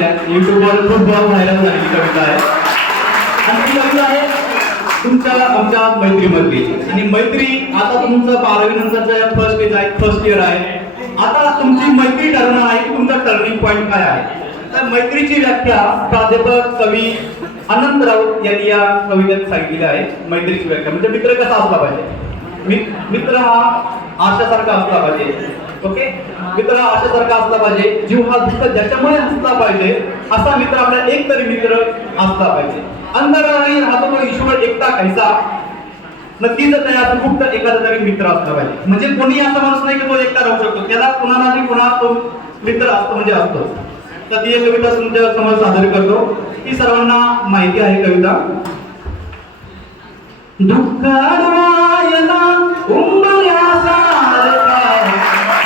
युट्यूबवर खूप व्हायरल झालेली कविता आहे आणि ती कविता आहे तुमच्या आमच्या मैत्रीमधली. आणि मैत्री आता तुमचं 12वी नंतरचं फर्स्ट इयर आहे. आता तुमची मैत्री ठरवणं आहे की तुमचा टर्निंग पॉईंट काय आहे. तर मैत्रीची व्याख्या प्राध्यापक कवी अनंत राऊत यांनी या कवितेत सांगितलेली आहे. मैत्रीची व्याख्या म्हणजे मित्र कसा असला पाहिजे. मित्र हा आशासारखा असला पाहिजे. ओके, मित्र हा आशासारखा असला पाहिजे. जीव हा दुःख ज्याच्यामुळे हसला पाहिजे असा मित्र आपला एक तरी मित्र असला पाहिजे. अंतराळी राहतो तो ईश्वर एकटा कैसा, नक्कीच त्याला फक्त एखादा तरी मित्र असला पाहिजे. म्हणजे कोणी असा माणूस नाही की तो एकटा राहू शकतो. त्याला कोणाला नाही कोणा तो मित्र असतो म्हणजे असतो. तर ती एक कविता तुमच्या समोर सादर करतो. ही सर्वांना माहिती आहे कविता. दुःख अडवायला उंबऱ्यासारखा,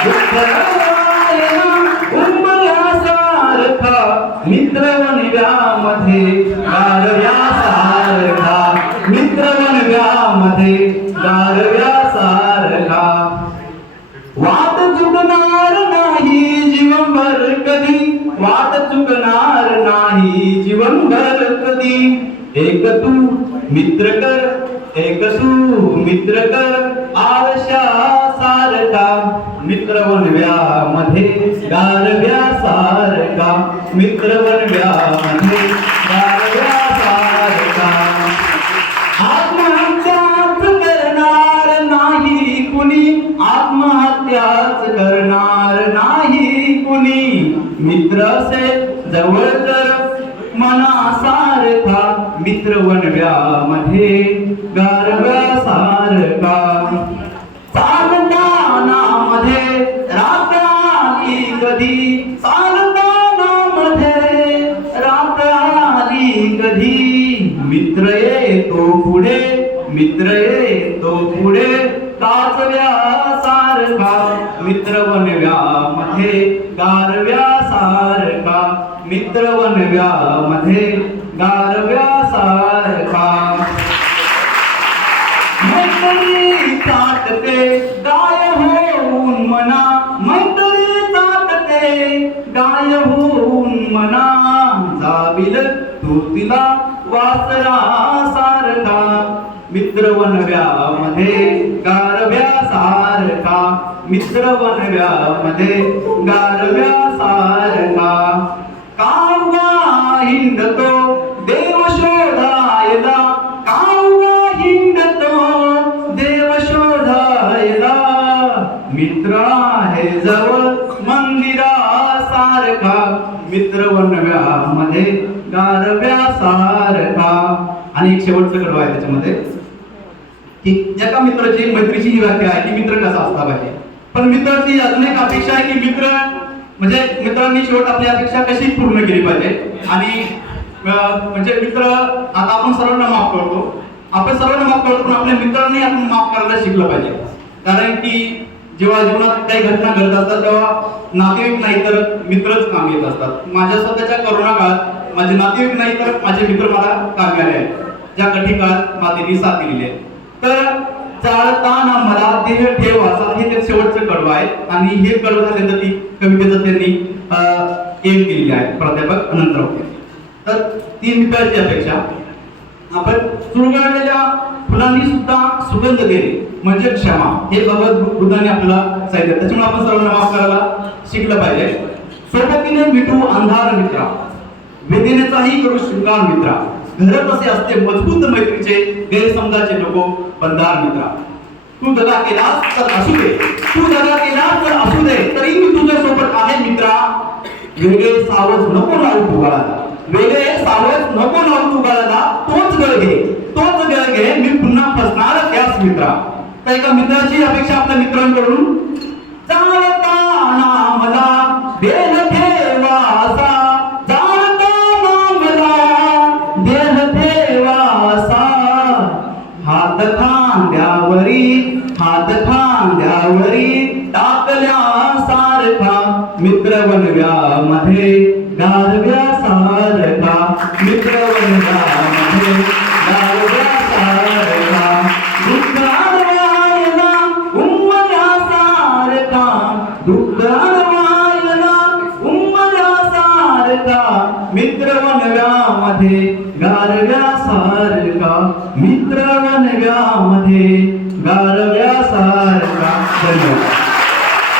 दुःख अडवायला उंबऱ्यासारखा, मित्र वनव्यामध्ये गारव्यासारखा, मित्र वनव्यामध्ये गारव्यासारखा. वाट चुकणार नाही जीवनभर कधी, वाट चुकणार नाही जीवनभर कधी. एक तू मित्र कर, एक तू मित्र कर आरशा सारखा, मित्र वनव्यामध्ये गारव्यासारखा, मित्र वनव्यामध्ये गारव्यासारखा. आत्महत्याच करणार नाही कुणी, आत्महत्याच करणार नाही कुणी. मित्र असे जवळ तर मनासारखा, मित्र वनव्यामध्ये गारव्यासारखा. चालताना मध्ये रात आली कधी, चालताना मध्ये रात आली कधी. मित्र येतो पुढे, मित्र येतो पुढे काचव्यासारखा, मित्र वनव्यामध्ये गारव्यासारखा, मित्र वनव्यामध्ये गारव्यासारखा. मैत्री चाटते गाय होऊन मना, मैत्री चाटते गाय होऊन मना. जाविल तू तिला वासरा सारखा, मित्र वनव्यामध्ये गारव्यासारखा, मित्र वनव्यामध्ये गारव्यासारखा. कावगा हिंडतो देव शोधायला, कावगा हिंडतो देव शोधायला. मित्र आहे जवळ मंदिरासारखा, मित्र वनव्यामध्ये गारव्यासारखा. आणि एक शेवटचं कडवं आहे त्याच्यामध्ये की एका मित्राची मैत्रीची ही व्याख्या आहे की मित्र कसा असला पाहिजे. पण मित्राची अजून एक अपेक्षा आहे की मित्र म्हणजे मित्रांनी शेवट आपली अपेक्षा कशी पूर्ण केली पाहिजे. आणि म्हणजे मित्र आता आपण सर्वांना माफ करतो, आपण सर्वांना माफ करतो, पण आपल्या मित्रांनी आपण माफ करायला शिकलं पाहिजे. कारण की जेव्हा जीवनात काही घटना घडत असतात तेव्हा नातेवाईक नाही तर मित्रच काम येत असतात. माझ्या स्वतःच्या करोना काळात माझे नातेवाईक नाही तर माझे मित्र मला कामी आले आहेत. ज्या कठीण काळात मातेने साथ दिलेली आहे. तर चालताना मला देह ठेव असा हे ते शेवटचं कडवं आहे. आणि हे कडवं झाल्यानंतर ती कवितेचं त्यांनी एम केलेली आहे प्राध्यापक अनंत राऊत. तर ती मित्राची अपेक्षा आपण चुरगळलेल्या फुलांनी सुद्धा सुगंध देणे म्हणजे क्षमा हे भगवद्गीताने आपल्याला सांगितलं. त्याच्यामुळे आपण सर्वांना माफ करायला शिकलं पाहिजे. सोबतीने मिठू अंधार मित्रा, वेदनेचाही करू शृंगार मित्रा. घरत असे असते मजबूत मैत्रीचे, गैरसमजाचे नको बंधार मित्रा. तू दगा केलास तर असू दे, तू दगा केलास तर असू दे, तरी मी तुझ्या सोबत आहे मित्रा. वेगळे सावज नको लावू तू गळाला, वेगळे सावज नको लावू तू गळाला. तोच गळ घे, तोच गळ घे, मी पुन्हा फसणार त्याच मित्रा. तर एका मित्राची अपेक्षा आपल्या मित्रांकडून चालताना मला देह ठेवासा, चालताना मला देह ठेवासा. हात खांद्यावरी, हात खांद्यावरी टाकल्या सारखा, मित्र वनव्यामध्ये गारव्यासारखा, मित्र वनव्यामध्ये गारव्यासारखा. दुःख अडवायला उंबऱ्यासारखा, दुःख अडवायला उंबऱ्यासारखा, मित्र वनव्यामध्ये गारव्यासारखा, मित्र वनव्यामध्ये गारव्यासारखा. धन्यवाद.